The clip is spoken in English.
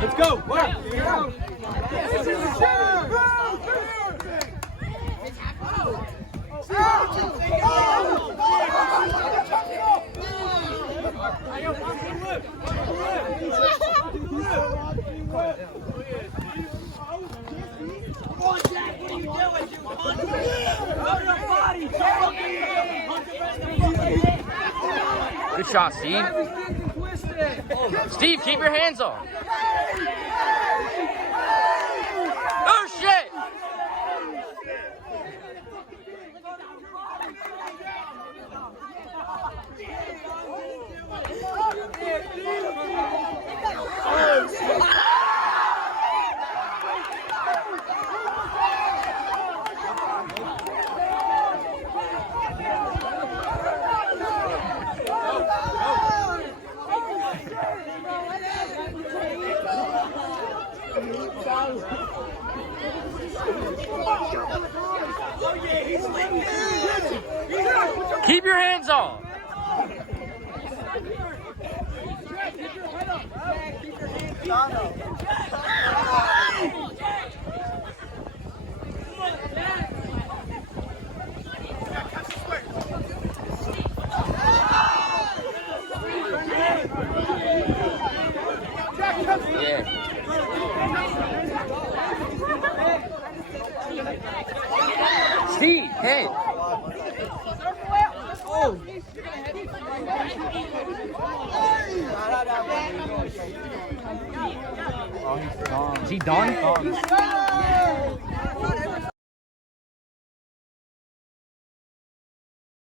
Let's go. Wow. Good shot, Steve. Steve, keep your hands on. Oh, shit! Keep your hands on. Yeah. Steve, hey. Is he done?